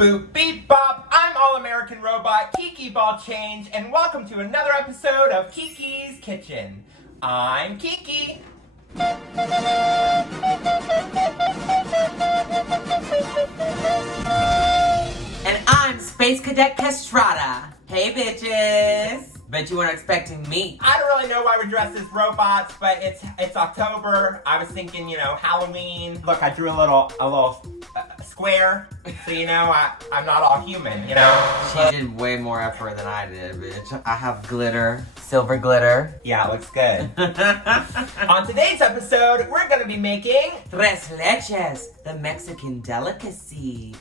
boop, beep bop, I'm All-American Robot, Kiki Ball Change, and welcome to another episode of KIKI'S Kitchen. I'm Kiki. And I'm Space Cadet Castrata. Hey bitches! Bet you weren't expecting me. I don't really know why we're dressed as robots, but it's October. I was thinking, Halloween. Look, I drew a little square, so I'm not all human, She did way more effort than I did, bitch. I have glitter, silver glitter. Yeah, it looks good. On today's episode, we're gonna be making Tres Leches, the Mexican delicacy.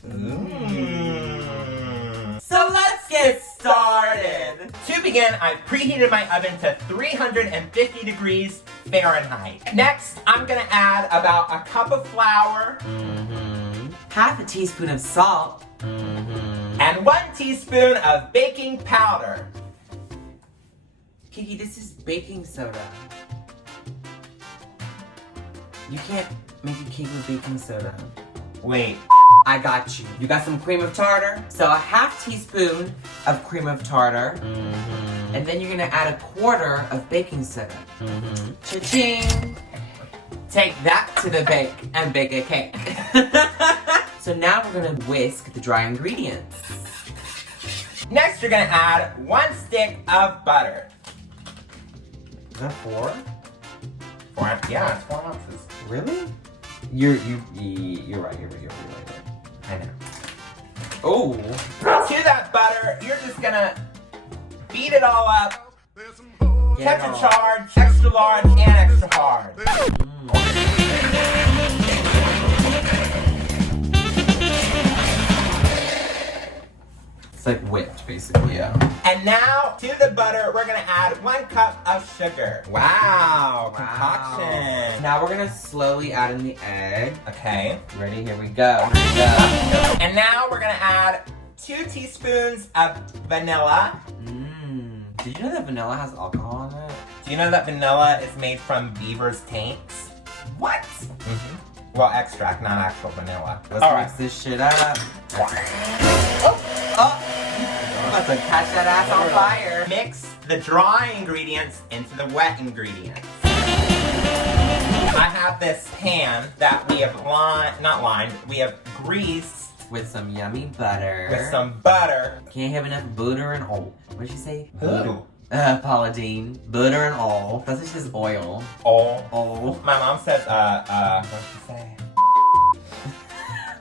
So let's get started. To begin, I've preheated my oven to 350 degrees Fahrenheit. Next, I'm gonna add about a cup of flour, half a teaspoon of salt, and 1 teaspoon of baking powder. Kiki, this is baking soda. You can't make a cake with baking soda. Wait. I got you. You got some cream of tartar? So a half teaspoon of cream of tartar. And then you're gonna add a quarter of baking soda. Cha-ching! Take that to the bake and bake a cake. So now we're gonna whisk the dry ingredients. Next, you're gonna add 1 stick of butter. Is that 4? 4, yeah, it's 4 ounces. Really? You're right. I know. Oh. To that butter, you're just gonna beat it all up. Temperature charge, extra large, and extra hard. It's like whipped, basically. Yeah. And now, to the butter, we're gonna add 1 cup of sugar. Wow, concoction. Now we're gonna slowly add in the egg. Okay. Ready? Here we go. And now we're gonna add 2 teaspoons of vanilla. Did you know that vanilla has alcohol in it? Do you know that vanilla is made from beaver's tanks? What? Well, extract, not actual vanilla. Let's mix this shit up. Oh! I'm about to catch that ass on fire. Mix the dry ingredients into the wet ingredients. I have this pan that we have we have greased with some yummy butter. With some butter. Can't have enough butter and all. What did she say? Who? Paula Dean. Butter and all. That's what she says, oil. All. All. My mom says, what'd she say?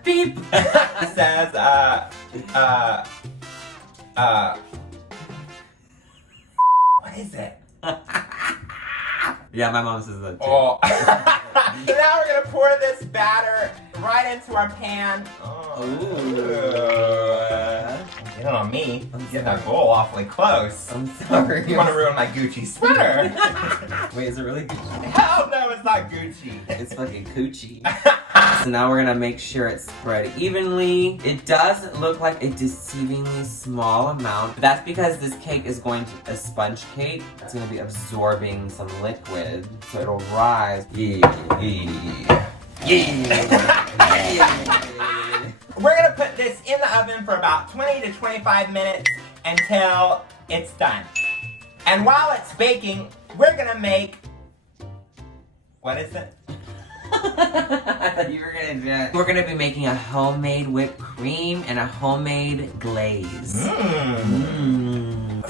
Beep. It says, what is it? Yeah, my mom says that too. Oh. So now we're gonna pour this batter right into our pan. Get it on me. Get that bowl awfully close. I'm sorry. You want to ruin my Gucci sweater? Wait, is it really Gucci? Hell no, it's not Gucci. It's fucking coochie. So now we're gonna make sure it's spread evenly. It does look like a deceivingly small amount. That's because this cake is going to a sponge cake. It's gonna be absorbing some liquid, so it'll rise. We're gonna put this in the oven for about 20 to 25 minutes until it's done. And while it's baking, we're gonna make, what is it? I thought you were gonna do it. We're gonna be making a homemade whipped cream and a homemade glaze.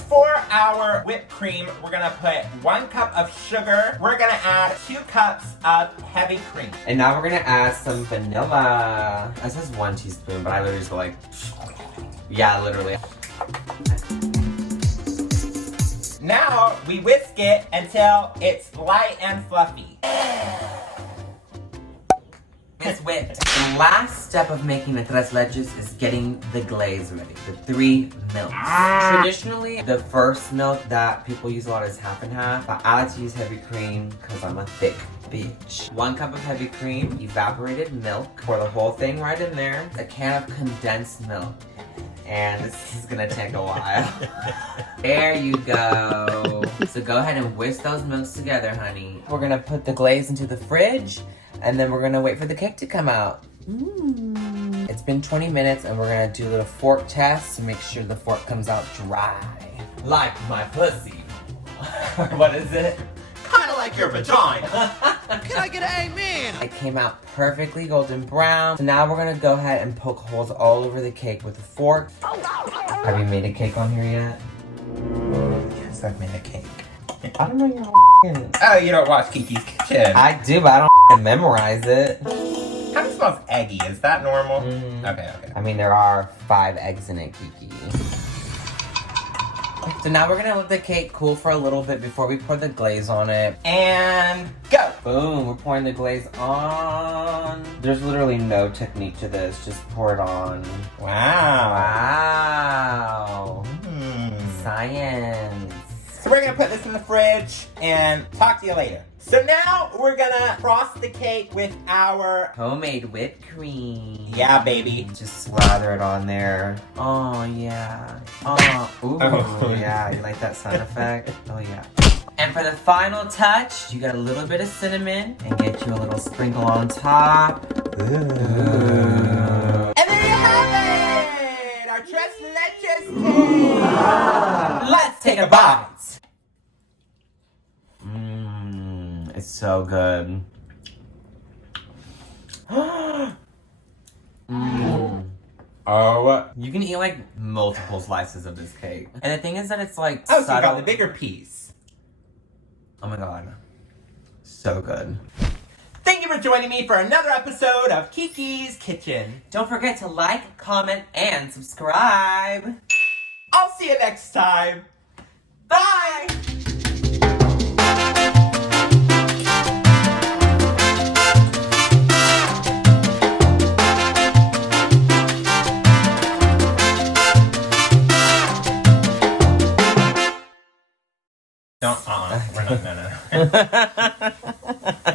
For our whipped cream, we're gonna put 1 cup of sugar. We're gonna add 2 cups of heavy cream. And now we're gonna add some vanilla. It says 1 teaspoon, but I literally just go like, yeah, literally. Now we whisk it until it's light and fluffy. It's whipped. The last step of making the tres leches is getting the glaze ready. The 3 milks. Traditionally, the first milk that people use a lot is half and half. But I like to use heavy cream because I'm a thick bitch. 1 cup of heavy cream, evaporated milk. Pour the whole thing right in there. A can of condensed milk. And this is gonna take a while. There you go. So go ahead and whisk those milks together, honey. We're gonna put the glaze into the fridge. And then we're gonna wait for the cake to come out. It's It's been 20 minutes and we're gonna do a little fork test to make sure the fork comes out dry. Like my pussy. What is it? Kinda like your vagina. Can I get an amen? It came out perfectly golden brown. So now we're gonna go ahead and poke holes all over the cake with a fork. Have you made a cake on here yet? Yes, I've made a cake. I don't know your Oh, you don't watch Kiki's Kitchen. I do, but I don't memorize it. Kind of smells eggy. Is that normal? Okay. I mean, there are 5 eggs in it, Kiki. So now we're gonna let the cake cool for a little bit before we pour the glaze on it. And go. Boom, we're pouring the glaze on. There's literally no technique to this, just pour it on. Wow. Wow. Science. So we're gonna put this in the fridge and talk to you later. So now we're gonna frost the cake with our Homemade whipped cream. yeah, baby. Just slather it on there. Oh, yeah. Oh, ooh, Oh. yeah. You like that sound effect? Oh, yeah. And for the final touch, you got a little bit of cinnamon and get you a little sprinkle on top. Ooh. And there you have it! Our Tres Leches cake! Let's take a bite. It's so good. Oh. You can eat like multiple slices of this cake. And the thing is that it's like Oh, so you subtle. got the bigger piece. Oh my god. So good. Thank you for joining me for another episode of Kiki's Kitchen. Don't forget to like, comment, and subscribe. I'll see you next time. Bye! Don't, we're not, no.